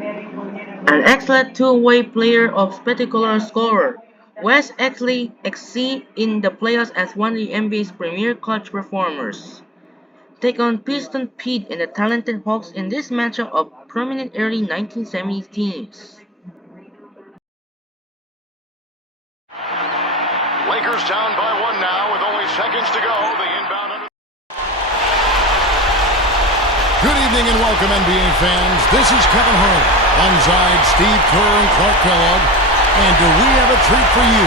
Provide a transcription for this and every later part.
An excellent two-way player of spectacular scorer, Wes Exley exceeded in the playoffs as one of the NBA's premier clutch performers. Take on Piston Pete and the talented Hawks in this matchup of prominent early 1970s teams. Lakers down by one now with only seconds to go. The inbound under. Good evening and welcome, NBA fans. This is Kevin Harlan, alongside Steve Kerr and Clark Kellogg. And do we have a treat for you?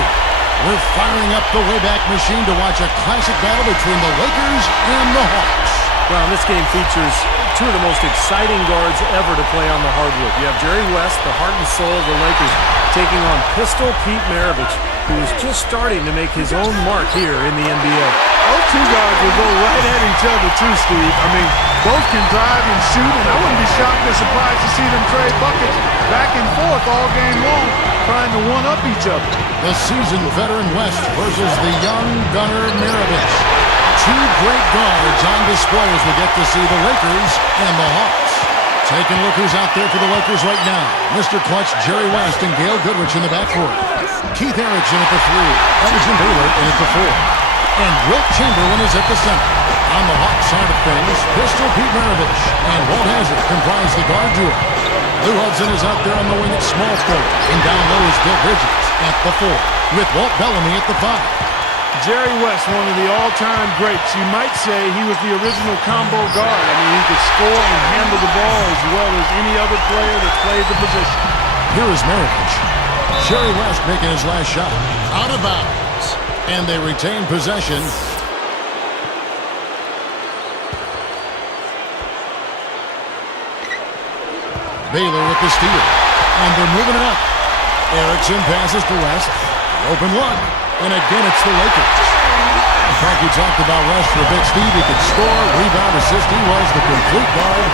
We're firing up the Wayback Machine to watch a classic battle between the Lakers and the Hawks. Well, this game features two of the most exciting guards ever to play on the hardwood. You have Jerry West, the heart and soul of the Lakers, taking on Pistol Pete Maravich, who is just starting to make his own mark here in the NBA. Those two guys will go right at each other too, Steve. I mean, both can drive and shoot, and I wouldn't be shocked or surprised to see them trade buckets back and forth all game long, trying to one-up each other. The seasoned veteran West versus the young gunner Maravich. Two great guards on display as we get to see the Lakers and the Hawks. Taking a look who's out there for the Lakers right now. Mr. Clutch, Jerry West, and Gail Goodrich in the backcourt. Keith Erickson at the 3, Elgin Baylor in at the 4. And Wilt Chamberlain is at the center. On the Hawks side of things, Pistol Pete Maravich and Walt Hazzard comprise the guard duo. Lou Hudson is out there on the wing at small forward. And down low is Bill Bridges at the 4, with Walt Bellamy at the 5. Jerry West, one of the all-time greats. You might say he was the original combo guard. I mean, he could score and handle the ball as well as any other player that played the position. Here is Maravich. Jerry West making his last shot. Out of bounds. And they retain possession. Baylor with the steal. And they're moving it up. Erickson passes to West. Open look. And again, it's the Lakers. In fact, you talked about West for a bit, Steve. He could score, rebound, assist. He was the complete guard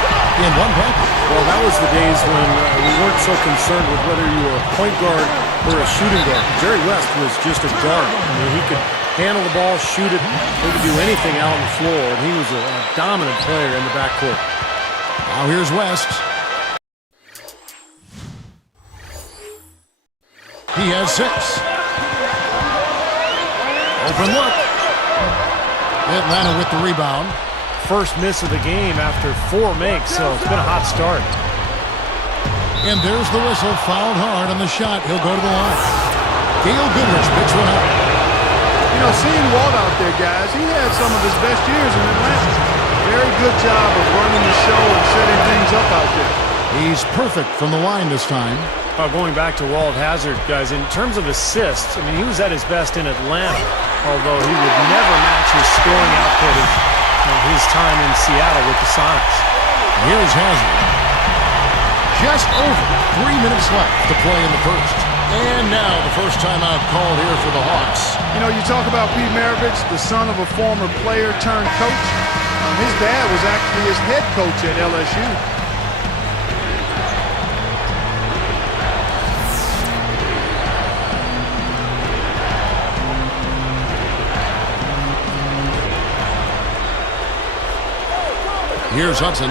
in one package. Well, that was the days when we weren't so concerned with whether you were a point guard or a shooting guard. Jerry West was just a guard. I mean, he could handle the ball, shoot it. He could do anything out on the floor, and he was a dominant player in the backcourt. Now here's West. He has 6. Open look. Atlanta with the rebound. First miss of the game after 4 makes, so it's been a hot start. And there's the whistle. Fouled hard on the shot. He'll go to the line. Gail Goodrich picks one up. You know, seeing Walt out there, guys, he had some of his best years in Atlanta. Very good job of running the show and setting things up out there. He's perfect from the line this time. Going back to Walt Hazzard, guys, in terms of assists, I mean, he was at his best in Atlanta, although he would never match his scoring output of his time in Seattle with the Sonics. Here's Hazzard. Just over 3 minutes left to play in the first. And now the first timeout called here for the Hawks. You know, you talk about Pete Maravich, the son of a former player turned coach. His dad was actually his head coach at LSU. Here's Hudson.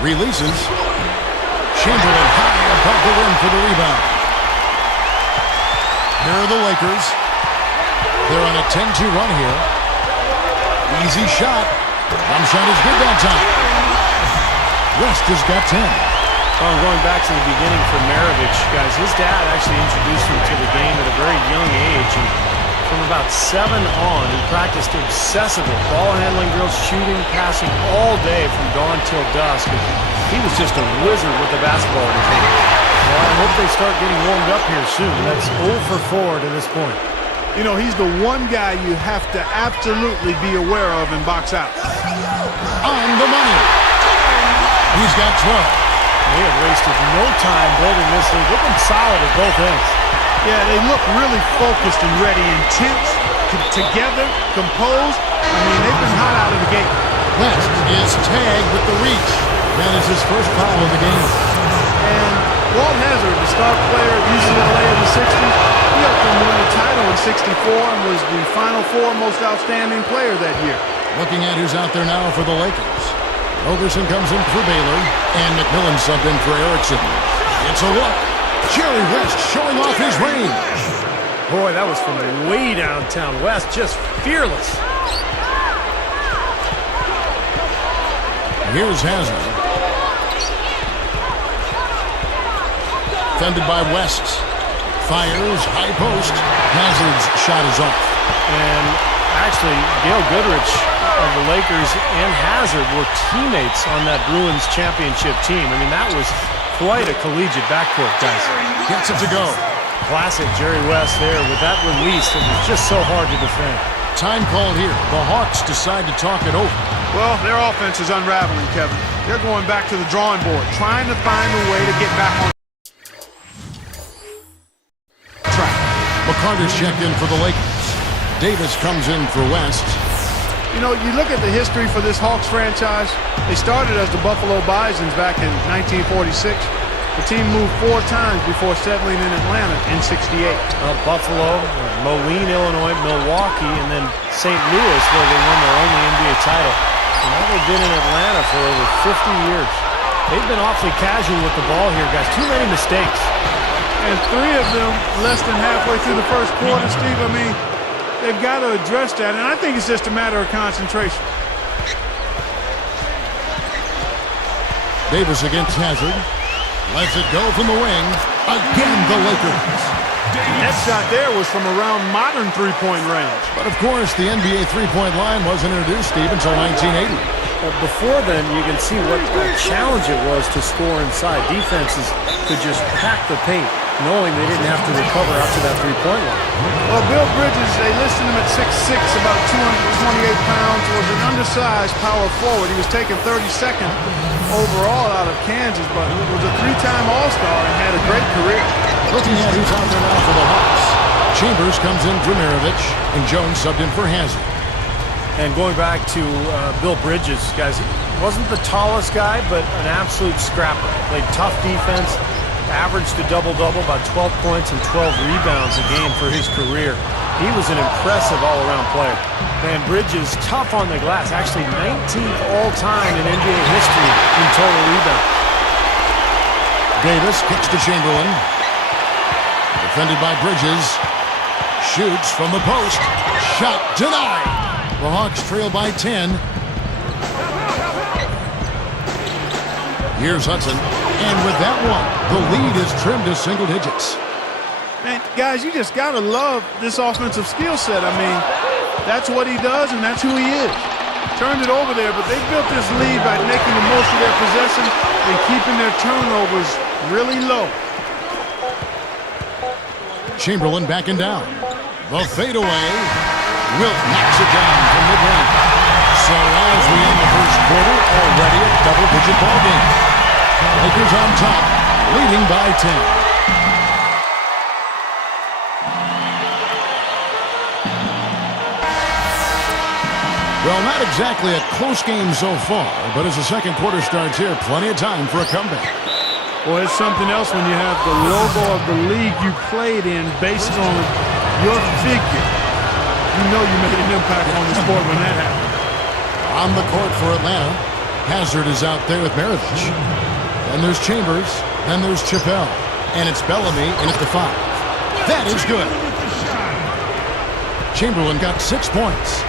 Releases. Chamberlain high above the rim for the rebound. Here are the Lakers. They're on a 10-2 run here. Easy shot. One shot is good that time. West has got 10. Well, going back to the beginning for Maravich, guys, his dad actually introduced him to the game at a very young age. And from about 7 on, he practiced obsessively. Ball handling drills, shooting, passing all day from dawn till dusk. And he was just a wizard with the basketball in his hands. Well, I hope they start getting warmed up here soon. That's 0 for 4 to this point. You know, he's the one guy you have to absolutely be aware of in box out. On the money. He's got 12. They have wasted no time building this lead. They've been solid at both ends. Yeah, they look really focused and ready, intense, together, composed. I mean, they've been hot out of the gate. West is tagged with the reach. That is his first foul of the game. And Walt Hazzard, the star player at UCLA in the 60s, he helped them win the title in 64 and was the Final Four most outstanding player that year. Looking at who's out there now for the Lakers. Roberson comes in for Baylor, and McMillan subbed in for Erickson. It's a look. Jerry West showing off his range. Boy, that was from way downtown. West just fearless. Here's Hazard. Defended by West. Fires, high post. Hazard's shot is off. And actually, Gail Goodrich of the Lakers and Hazard were teammates on that Bruins championship team. I mean, that was quite a collegiate backcourt, guys. Gets it to go. Classic Jerry West there. With that release, it was just so hard to defend. Time called here. The Hawks decide to talk it over. Well, their offense is unraveling, Kevin. They're going back to the drawing board, trying to find a way to get back on track. McCarter's checked in for the Lakers. Davis comes in for West. You know, you look at the history for this Hawks franchise. They started as the Buffalo Bisons back in 1946. The team moved 4 times before settling in Atlanta in '68. Buffalo, Moline, Illinois, Milwaukee, and then St. Louis, where they won their only NBA title. And now they've been in Atlanta for over 50 years. They've been awfully casual with the ball here, guys. Too many mistakes. And 3 of them less than halfway through the first quarter, Steve. I mean, they've got to address that, and I think it's just a matter of concentration. Davis against Hazard. Lets it go from the wing. Again, the Lakers. That shot there was from around modern three-point range. But, of course, the NBA three-point line wasn't introduced, Steve, until 1980. Before then, you can see what a challenge it was to score inside. Defenses could just pack the paint, knowing they didn't have to recover after that three-point line. Well, Bill Bridges, they listed him at 6'6", about 228 pounds, was an undersized power forward. He was taken 32nd overall out of Kansas, but was a 3-time All-Star and had a great career. Looking at who's out there now for the Hawks. Chambers comes in for Mirovic, and Jones subbed in for Hazard. And going back to Bill Bridges, guys, he wasn't the tallest guy, but an absolute scrapper. Played tough defense, averaged a double-double, about 12 points and 12 rebounds a game for his career. He was an impressive all-around player. And Bridges, tough on the glass, actually 19th all-time in NBA history in total rebounds. Davis kicks to Chamberlain. Defended by Bridges. Shoots from the post. Shot denied. The Hawks trail by 10. Here's Hudson. And with that one, the lead is trimmed to single digits. Man, guys, you just got to love this offensive skill set. I mean, that's what he does, and that's who he is. Turned it over there, but they built this lead by making the most of their possession and keeping their turnovers really low. Chamberlain backing down. The fadeaway. Wilt knocks it down from mid-range. So as we end the first quarter, already a double-digit ball game. Lakers on top, leading by 10. Well, not exactly a close game so far, but as the second quarter starts here, plenty of time for a comeback. Well, it's something else when you have the logo of the league you played in based on your figure. You know you made an impact on the sport when that happened. On the court for Atlanta, Hazard is out there with Mirovic. Then there's Chambers, then there's Chappelle, and it's Bellamy in at the 5. That is good. Chamberlain got 6 points.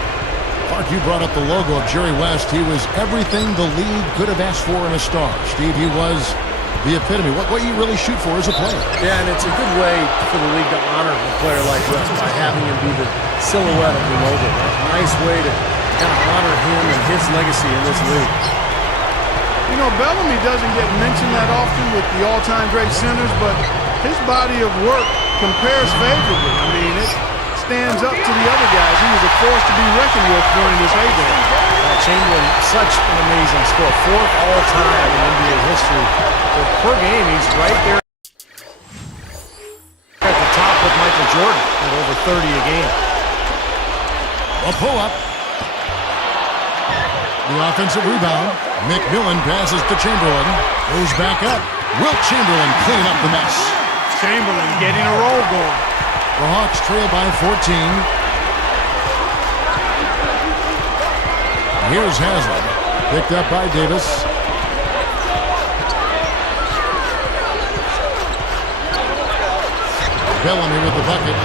Clark, you brought up the logo of Jerry West. He was everything the league could have asked for in a star. Steve, he was the epitome. What you really shoot for as a player. Yeah, and it's a good way for the league to honor a player like West by having him be the silhouette of the logo. A nice way to kind of honor him and his legacy in this league. You know, Bellamy doesn't get mentioned that often with the all-time great centers, but his body of work compares favorably. I mean, it stands up to the other guys. He was a force to be reckoned with during this heyday. Chamberlain, such an amazing score. 4th all-time in NBA history. But per game, he's right there at the top with Michael Jordan at over 30 a game. A pull-up. The offensive rebound. McMillan passes to Chamberlain. Goes back up. Wilt Chamberlain cleaning up the mess. Chamberlain getting a roll going. The Hawks trail by 14. Here's Hazard. Picked up by Davis. Bellamy with the bucket.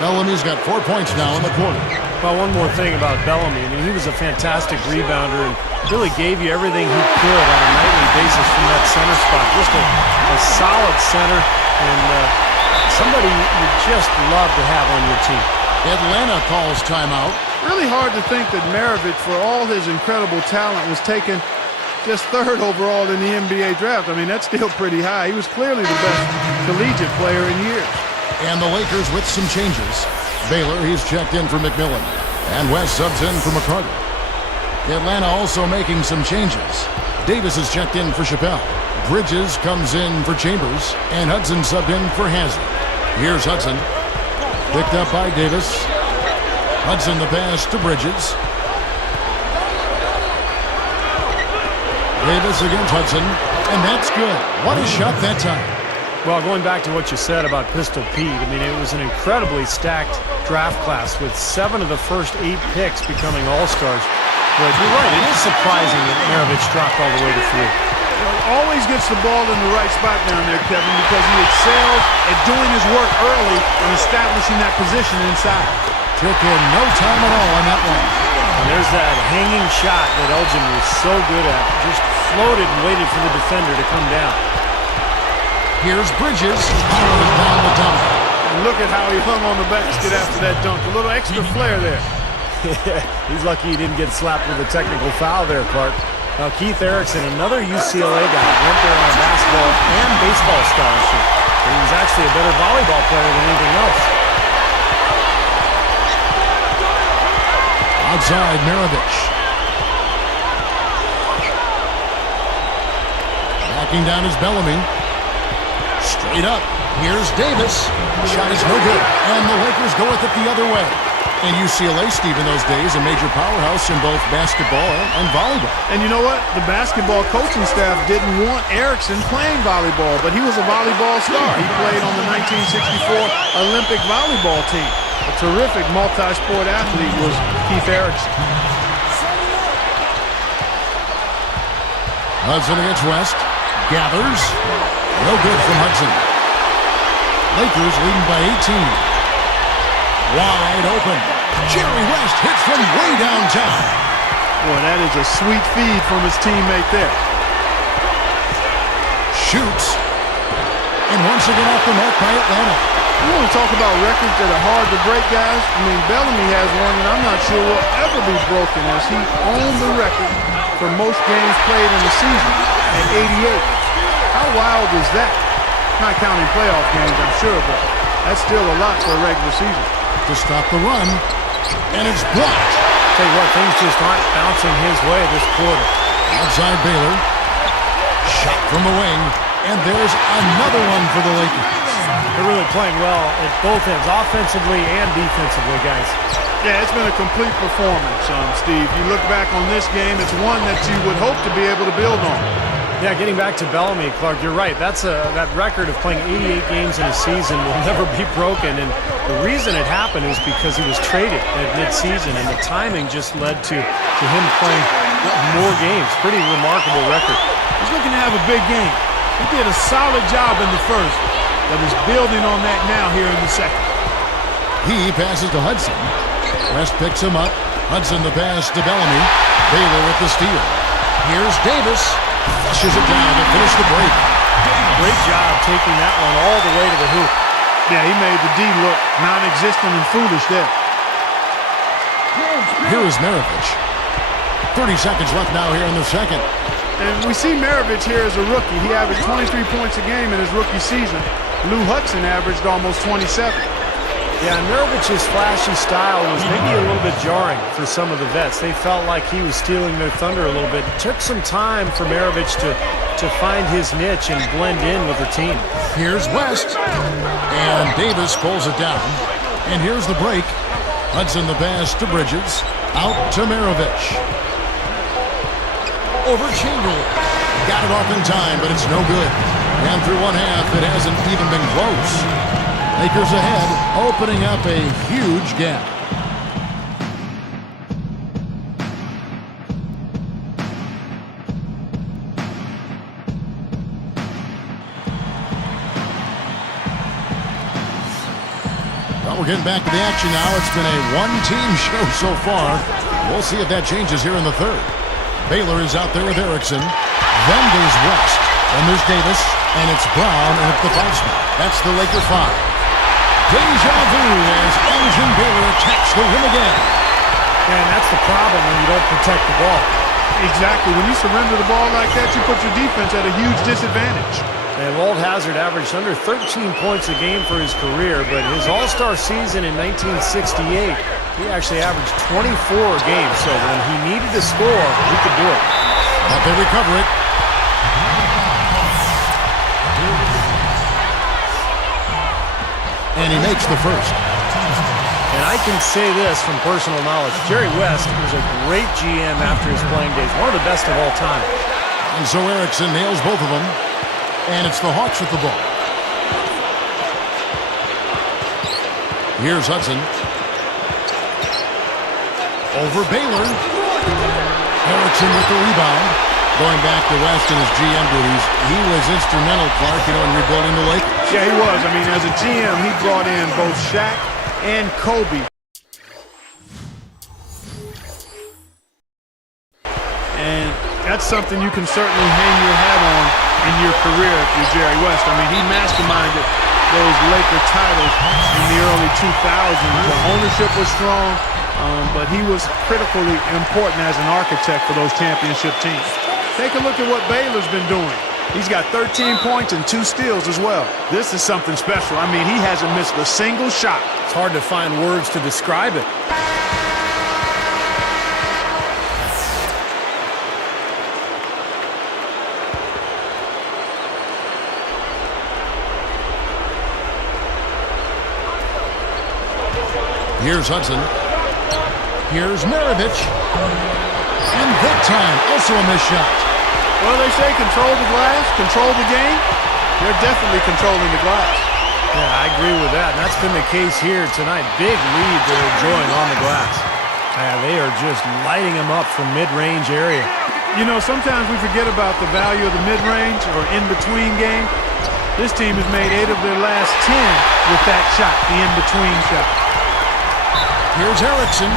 Bellamy's got 4 points now in the quarter. Well, one more thing about Bellamy. I mean, he was a fantastic rebounder and really gave you everything he could on a nightly basis from that center spot. Just a solid center and somebody you just love to have on your team. Atlanta calls timeout. Really hard to think that Maravich, for all his incredible talent, was taken just 3rd overall in the NBA draft. I mean, that's still pretty high. He was clearly the best collegiate player in years. And the Lakers with some changes. Baylor, he's checked in for McMillan. And West subs in for McCarty. Atlanta also making some changes. Davis is checked in for Chappelle. Bridges comes in for Chambers. And Hudson subbed in for Haslem. Here's Hudson. Picked up by Davis. Hudson the pass to Bridges. Davis against Hudson. And that's good. What a shot that time. Well, going back to what you said about Pistol Pete, I mean, it was an incredibly stacked draft class with 7 of the first 8 picks becoming All-Stars. But you're right, it is surprising that Maravich dropped all the way to 3. Always gets the ball in the right spot down there, Kevin, because he excels at doing his work early and establishing that position inside. Took in no time at all on that one. And there's that hanging shot that Elgin was so good at. Just floated and waited for the defender to come down. Here's Bridges. Powers down the dunk. And look at how he hung on the basket after that dunk. A little extra flair there. He's lucky he didn't get slapped with a technical foul there, Clark. Now, Keith Erickson, another UCLA guy, went there on a basketball and baseball scholarship. But he was actually a better volleyball player than anything else. Outside, Maravich. Backing down is Bellamy. Straight up. Here's Davis. Shot is no good. And the Lakers go with it the other way. And UCLA, Steve, in those days, a major powerhouse in both basketball and volleyball. And you know what? The basketball coaching staff didn't want Erickson playing volleyball, but he was a volleyball star. He played on the 1964 Olympic volleyball team. A terrific multi-sport athlete was Keith Erickson. Hudson against West. Gathers. No good from Hudson. Lakers leading by 18. Wide open. Jerry West hits from way downtown. Boy, that is a sweet feed from his teammate there. Shoots. And once again off the mark by Atlanta. You want to talk about records that are hard to break, guys? I mean, Bellamy has one that I'm not sure will ever be broken, as he owned the record for most games played in the season at 88. How wild is that? Not counting playoff games, I'm sure, but that's still a lot for a regular season. To stop the run, and it's blocked. Tell you what, things just aren't bouncing his way this quarter. Outside Baylor. Shot from the wing, and there's another one for the Lakers. They're really playing well at both ends, offensively and defensively, guys. Yeah, it's been a complete performance, Steve. You look back on this game, it's one that you would hope to be able to build on. Yeah, getting back to Bellamy, Clark, you're right. That record of playing 88 games in a season will never be broken. And the reason it happened is because he was traded at midseason, and the timing just led to him playing more games. Pretty remarkable record. He's looking to have a big game. He did a solid job in the first, but is building on that now here in the second. He passes to Hudson. West picks him up. Hudson the pass to Bellamy. Baylor with the steal. Here's Davis. Flushes it down to finish the break. Great job taking that one all the way to the hoop. Yeah, he made the D look non-existent and foolish there. Here is Maravich. 30 seconds left now here in the second. And we see Maravich here as a rookie. He averaged 23 points a game in his rookie season. Lou Hudson averaged almost 27. Yeah, Maravich's flashy style was maybe a little bit jarring for some of the vets. They felt like he was stealing their thunder a little bit. It took some time for Maravich to find his niche and blend in with the team. Here's West. And Davis pulls it down. And here's the break. Hudson the pass to Bridges. Out to Maravich. Over Chamberlain. Got it off in time, but it's no good. And through one half, it hasn't even been close. Lakers ahead, opening up a huge gap. Well, we're getting back to the action now. It's been a one-team show so far. We'll see if that changes here in the third. Baylor is out there with Erickson. Then there's West. Then there's Davis. And it's Brown at the 5 spot. That's the Laker 5. Deja vu as Elgin Baylor attacks the rim again. And that's the problem when you don't protect the ball. Exactly. When you surrender the ball like that, you put your defense at a huge disadvantage. And Walt Hazzard averaged under 13 points a game for his career, but his All-Star season in 1968, he actually averaged 24 a game. So when he needed to score, he could do it. But they recover it. And he makes the first. And I can say this from personal knowledge. Jerry West was a great GM after his playing days, one of the best of all time. And so Erickson nails both of them. And it's the Hawks with the ball. Here's Hudson. Over Baylor. Erickson with the rebound. Going back to West in his GM duties. He was instrumental, Clark, in rebuilding the Lakers. Yeah, he was. I mean, as a GM, he brought in both Shaq and Kobe. And that's something you can certainly hang your hat on in your career if you're Jerry West. I mean, he masterminded those Laker titles in the early 2000s. The ownership was strong, but he was critically important as an architect for those championship teams. Take a look at what Baylor's been doing. He's got 13 points and 2 steals as well. This is something special. I mean, he hasn't missed a single shot. It's hard to find words to describe it. Here's Hudson. Here's Maravich. And that time, also a missed shot. Well, they say control the glass, control the game. They're definitely controlling the glass. Yeah, I agree with that. And that's been the case here tonight. Big lead they're enjoying on the glass. They are just lighting them up from mid-range area. You know, sometimes we forget about the value of the mid-range or in-between game. This team has made 8 of their last 10 with that shot, the in-between shot. Here's Erickson.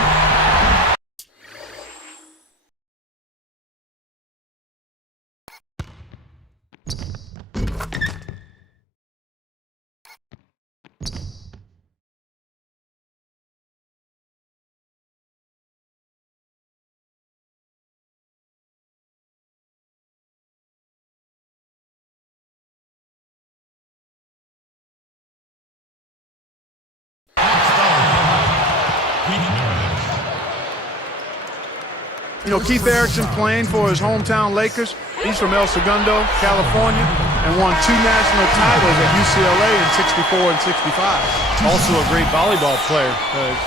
You know, Keith Erickson playing for his hometown Lakers. He's from El Segundo, California, and won 2 national titles at UCLA in '64 and '65. Also a great volleyball player,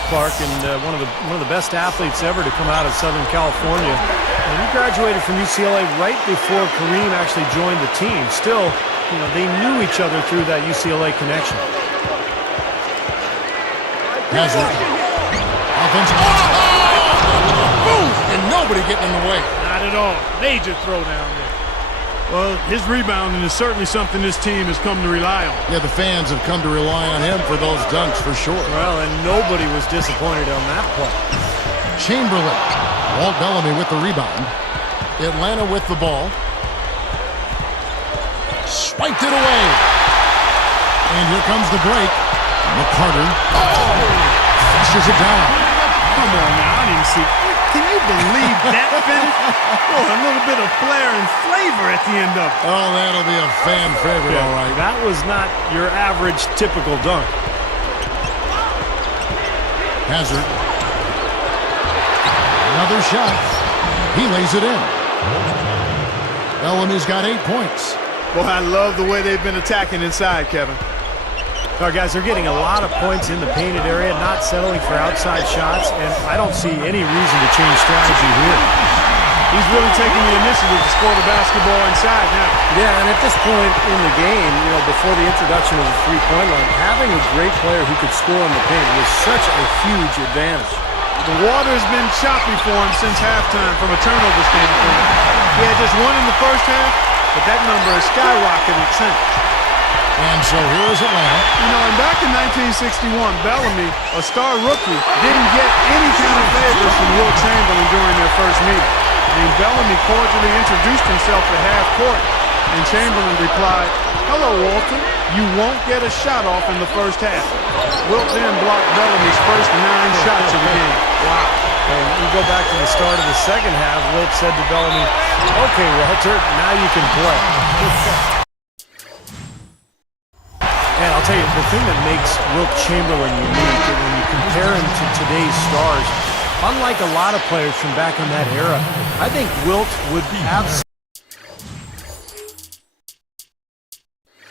Clark, and one of the best athletes ever to come out of Southern California. And he graduated from UCLA right before Kareem actually joined the team. Still, you know, they knew each other through that UCLA connection. Hazzard. Offense. Boom! And nobody getting in the way. Not at all. Major throw down there. Well, his rebounding is certainly something this team has come to rely on. Yeah, the fans have come to rely on him for those dunks for sure. Well, and nobody was disappointed on that play. Chamberlain. Walt Bellamy with the rebound. Atlanta with the ball. Swiped it away. And here comes the break. McCarter. Flushes it down. Come on now, I didn't see. Can you believe that finish? Oh, a little bit of flair and flavor at the end of it. Oh, that'll be a fan favorite, all right. That was not your average typical dunk. Hazzard. Another shot. He lays it in. Bellamy's got 8 points. Boy, I love the way they've been attacking inside, Kevin. All right, guys, they're getting a lot of points in the painted area, not settling for outside shots, and I don't see any reason to change strategy here. He's really taking the initiative to score the basketball inside now. Yeah, and at this point in the game, you know, before the introduction of the three-point line, having a great player who could score in the paint was such a huge advantage. The water has been choppy for him since halftime from a turnover standpoint. He had just 1 in the first half, but that number has skyrocketed since. And so here is Atlanta. You know, and back Back in 1961, Bellamy, a star rookie, didn't get any kind of favors from Wilt Chamberlain during their first meeting. I mean, Bellamy cordially introduced himself at half court, and Chamberlain replied, "Hello, Walter. You won't get a shot off in the first half." Wilt then blocked Bellamy's first 9 shots of the game. Wow. And you go back to the start of the second half, Wilt said to Bellamy, "Okay, Walter, now you can play." And I'll tell you, the thing that makes Wilt Chamberlain unique, and when you compare him to today's stars, unlike a lot of players from back in that era, I think Wilt would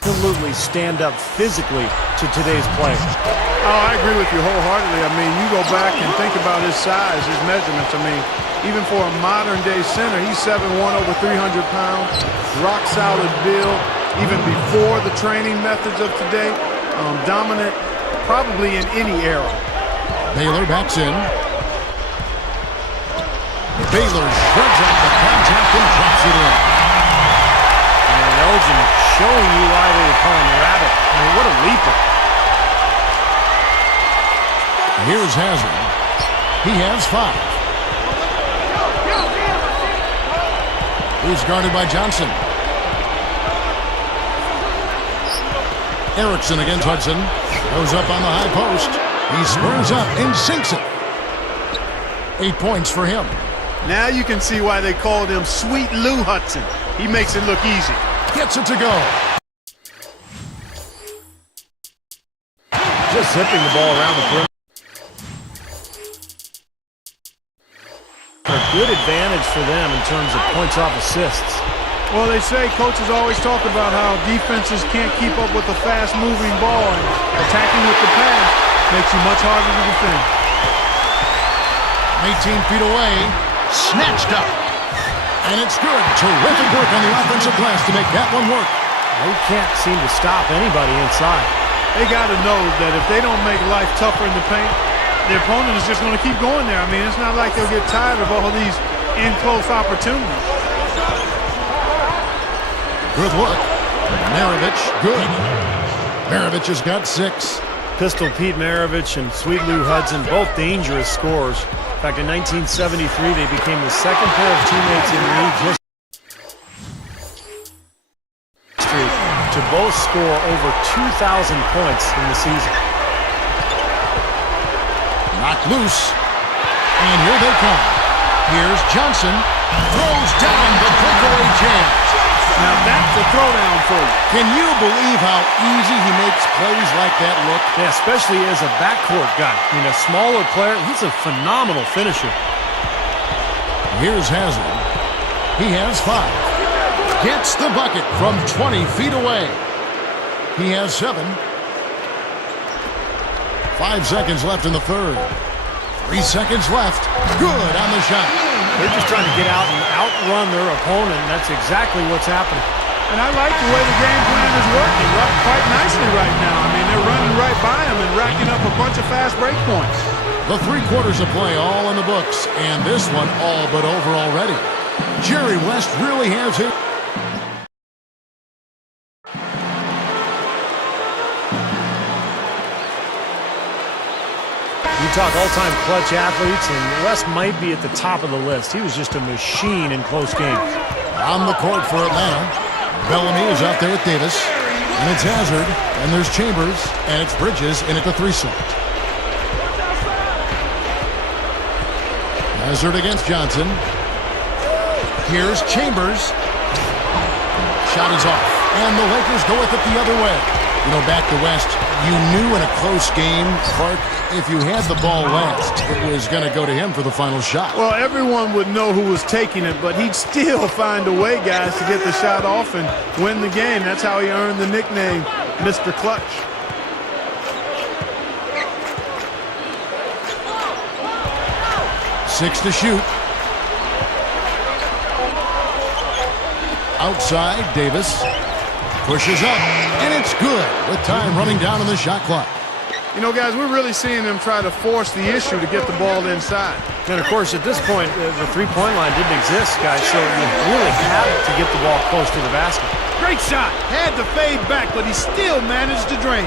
absolutely stand up physically to today's players. Oh, I agree with you wholeheartedly. I mean, you go back and think about his size, his measurements. I mean, even for a modern-day center, he's 7'1", over 300 pounds, rock-solid build. Even before the training methods of today, dominant probably in any era. Baylor backs in. Baylor spreads out the contact and drops it in. And Elgin showing you why they were calling the rabbit. I mean, what a leaper. Here's Hazard. He has 5. He's guarded by Johnson. Erickson against Hudson. Goes up on the high post. He squares up and sinks it. 8 points for him. Now you can see why they called him Sweet Lou Hudson. He makes it look easy. Gets it to go. Just zipping the ball around the perimeter. A good advantage for them in terms of points off assists. Well, they say coaches always talk about how defenses can't keep up with a fast-moving ball, and attacking with the pass makes you much harder to defend. 18 feet away, snatched up. And it's good. Terrific work on the offensive glass to make that one work. They can't seem to stop anybody inside. They got to know that if they don't make life tougher in the paint, the opponent is just going to keep going there. I mean, it's not like they'll get tired of all these in-close opportunities. Good look. Maravich, good. Maravich has got 6. Pistol Pete Maravich and Sweet Lou Hudson, both dangerous scorers. In fact, in 1973, they became the second pair of teammates in league history to both score over 2,000 points in the season. Knocked loose. And here they come. Here's Johnson. Throws down the breakaway jam. Now that's a throwdown for you. Can you believe how easy he makes plays like that look? Yeah, especially as a backcourt guy. I mean, a smaller player, he's a phenomenal finisher. Here's Hazard. He has 5. Gets the bucket from 20 feet away. He has 7. 5 seconds left in the third. 3 seconds left. Good on the shot. They're just trying to get out and outrun their opponent, and that's exactly what's happening. And I like the way the game plan is working quite nicely right now. I mean, they're running right by him and racking up a bunch of fast break points. The 3 quarters of play all in the books, and this one all but over already. Jerry West really has hit. You talk all-time clutch athletes, and West might be at the top of the list. He was just a machine in close games. On the court for Atlanta, Bellamy is out there with Davis, and it's Hazard, and there's Chambers, and it's Bridges in at the 3 slot. Hazard against Johnson. Here's Chambers. Shot is off, and the Lakers go with it the other way. You know, back to West, you knew in a close game, Clark, if you had the ball last, it was going to go to him for the final shot. Well, everyone would know who was taking it, but he'd still find a way, guys, to get the shot off and win the game. That's how he earned the nickname, Mr. Clutch. Six to shoot. Outside, Davis pushes up, and it's good with time running down on the shot clock. You know, guys, we're really seeing them try to force the issue to get the ball inside. And, of course, at this point, the three-point line didn't exist, guys, so you really had to get the ball close to the basket. Great shot. Had to fade back, but he still managed to drain.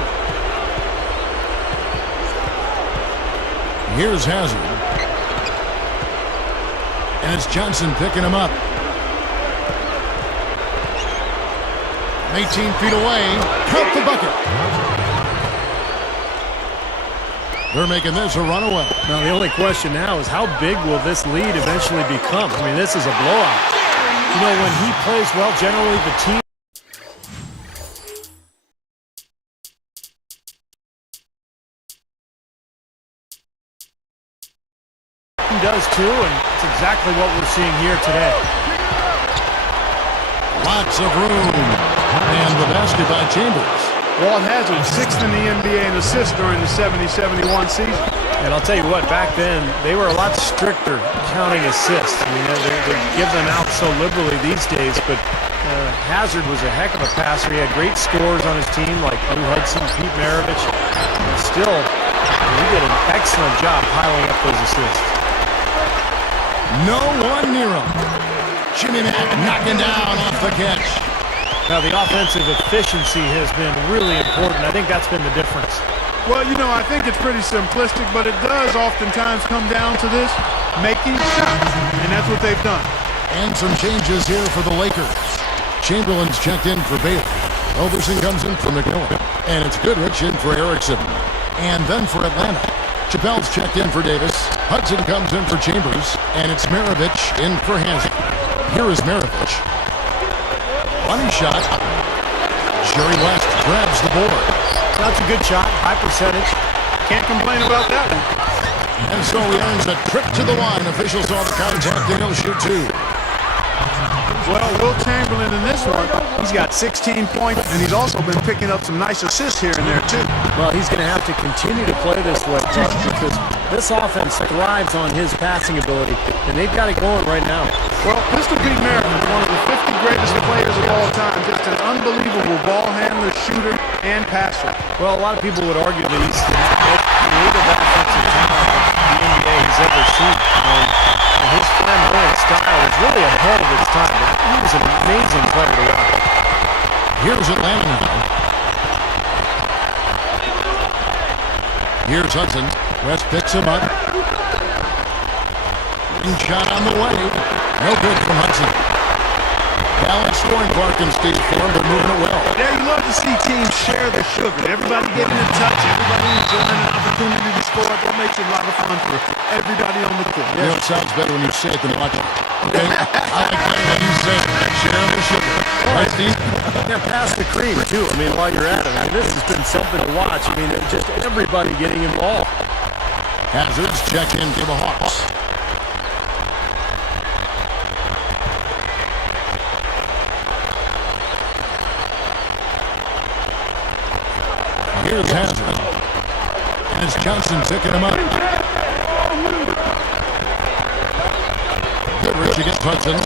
Here's Hazard. And it's Johnson picking him up. 18 feet away. Count the bucket. They're making this a runaway. Now, the only question now is how big will this lead eventually become? I mean, this is a blowout. You know, when he plays well, generally the team does too, and it's exactly what we're seeing here today. Lots of room. And the basket by Chambers. Walt Hazard, 6th in the NBA in assists during the 70-71 season. And I'll tell you what, back then, they were a lot stricter counting assists. I mean, they give them out so liberally these days, but Hazard was a heck of a passer. He had great scorers on his team like Lou Hudson, Pete Maravich. And still, he did an excellent job piling up those assists. No one near him. Jimmy Mack knocking down off the catch. Now, the offensive efficiency has been really important. I think that's been the difference. Well, you know, I think it's pretty simplistic, but it does oftentimes come down to this, making shots, and that's what they've done. And some changes here for the Lakers. Chamberlain's checked in for Bailey. Overson comes in for McMillan. And it's Goodrich in for Erickson. And then for Atlanta, Chappelle's checked in for Davis. Hudson comes in for Chambers. And it's Maravich in for Hazard. Here is Maravich. Money shot. Jerry West grabs the board. That's a good shot, high percentage. Can't complain about that one. And so he earns a trip to the line. Officials saw the contact and he'll shoot two. Well, Will Chamberlain in this one, he's got 16 points, and he's also been picking up some nice assists here and there, too. Well, he's going to have to continue to play this way, because this offense thrives on his passing ability, and they've got it going right now. Well, Mr. Pete Maravich, one of the 50 greatest players of all time, just an unbelievable ball handler, shooter, and passer. Well, a lot of people would argue that he's the most creative offensive talent the NBA has ever seen. And his flamboyant style is really ahead of its time. He was an amazing player to watch. Here's Atlanta now. Here's Hudson. West picks him up. Ring shot on the way. No good from Hudson. Balanced scoring Clark and Steve Form, but moving it well. Yeah, you love to see teams share the sugar. Everybody getting in touch, everybody enjoying an opportunity to score. That makes it a lot of fun for everybody on the court. You know, it sounds better when you say it than watch it. Okay? I like that when you say share the sugar. Right, Steve? Yeah, pass the cream, too. I mean, while you're at it. I mean, this has been something to watch. I mean, just everybody getting involved. Hazard's check in for the Hawks. Here's Hazard. And it's Johnson picking him up. Goodrich against Hudson.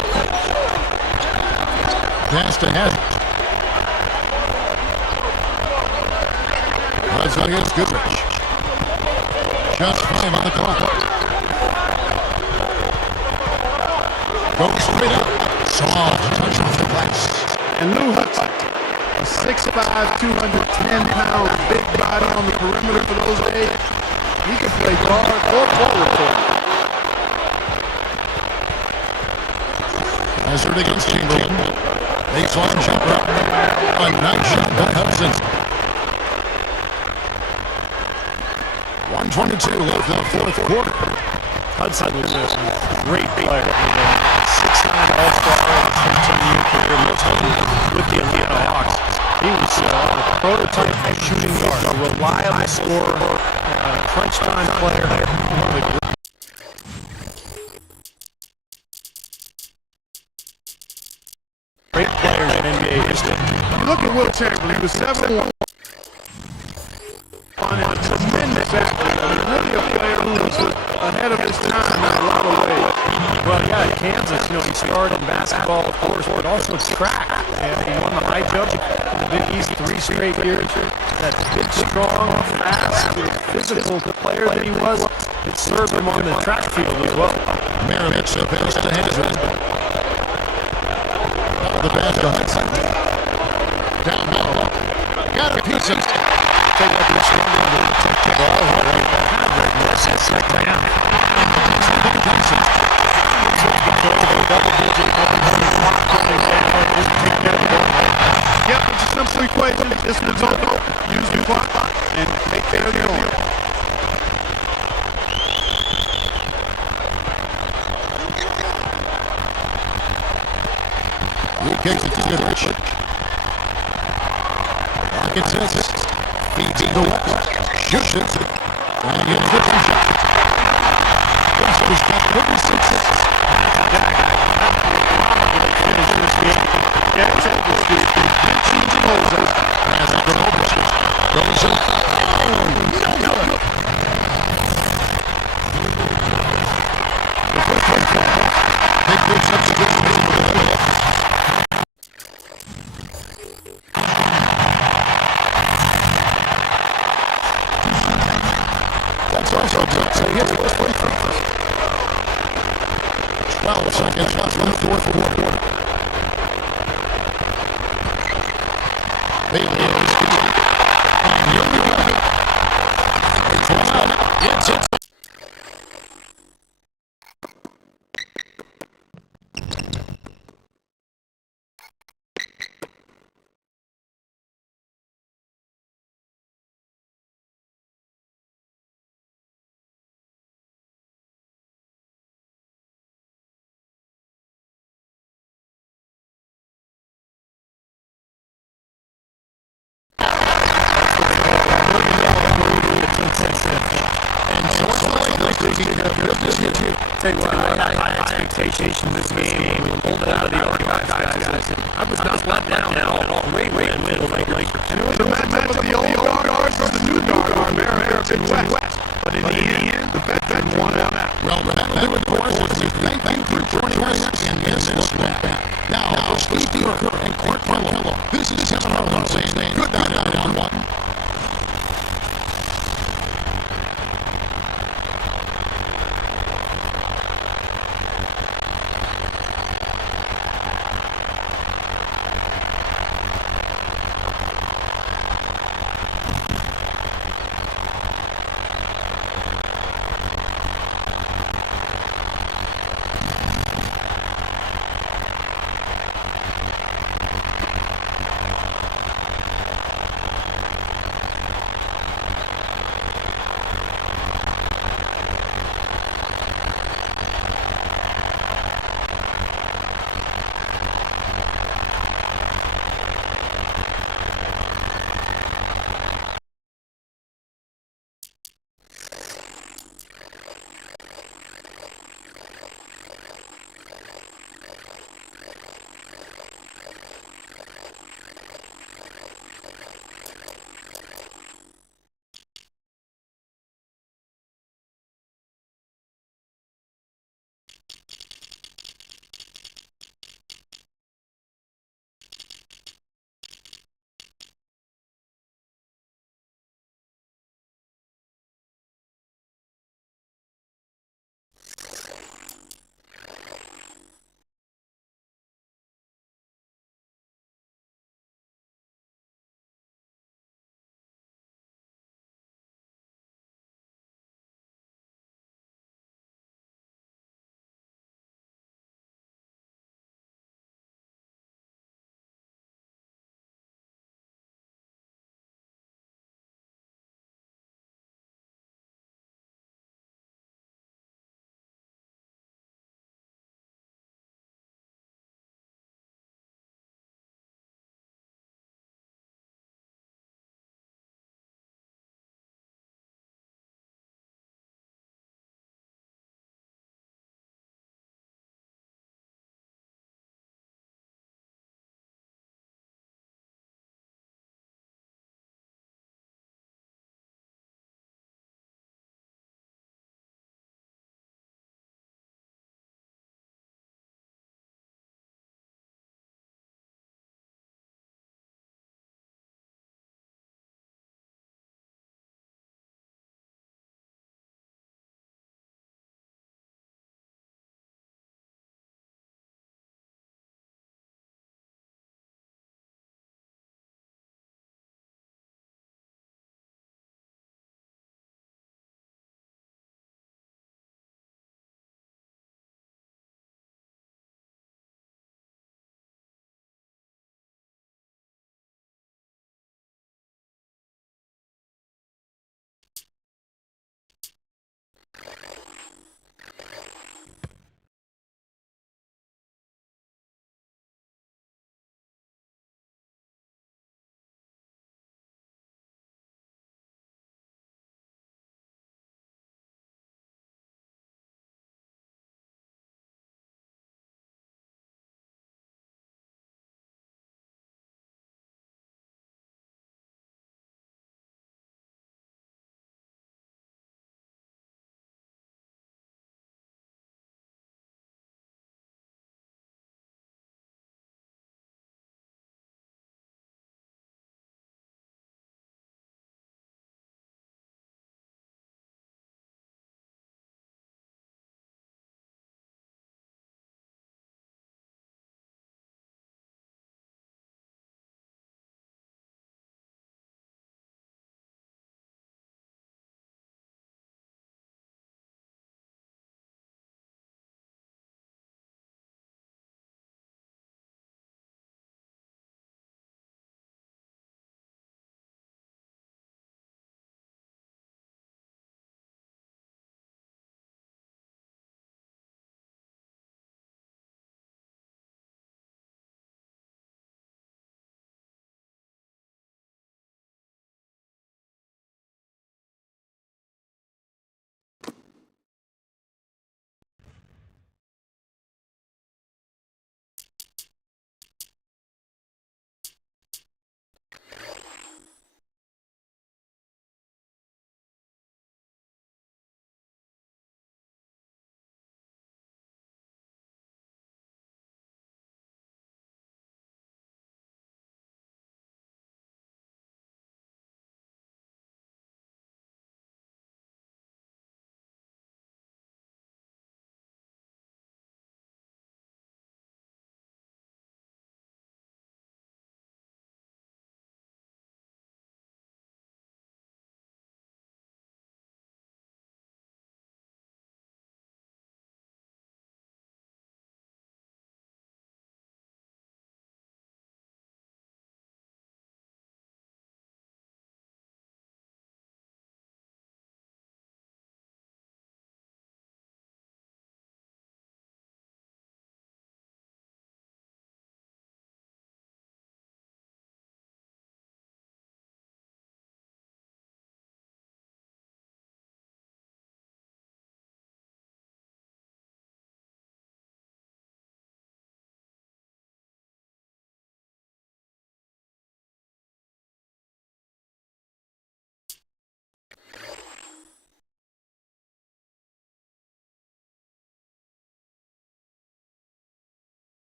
Pass to Hazard. Hudson against Goodrich. Just 5 on the clock. Goes straight up. Soft touch off the glass. And Lou Hudson, a 6'5", 210-pound big body on the perimeter for those days. He can play guard or forward for him. Hazard against Chamberlain. Baseline jumper. A nice shot by Hudson. 1:22 left in the fourth quarter. Hudson was a great player. 6'9" All-Star, 15-year career, most of it with the Atlanta Hawks. He was a prototype shooting guard, a reliable scorer, a crunch-time player. One of the great players in NBA history. Look at Will Chamberlain. He was 7'1". And a tremendous athlete. I mean, really a player who was ahead of his time in a lot of ways. Well, yeah, at Kansas, you know, he started in basketball, of course, but also track. And he won the high jump in the Big East 3 straight years. That big, strong, fast, physical player that he was, it served him on the track field as well. Maravich pass to Hazard. The pass to Hudson. Down low. Got a piece of... Take out the strong to take the ball. Hazard, this one's over. Use the clock and take care of the owner. He kicks it to Goodrich. Arkansas feeds it to West. Shoots it. And he hits the shot. Wester's got 36. Finish this game. Yeah, check this dude. Goes up. As Abramovich goes in. No. Big substitution. That's also good. So here's what's free throws. 12 seconds left in the fourth quarter. Bailey is good. And you'll be ready. It's one out. It's it. And so it's the Lakers. Take what?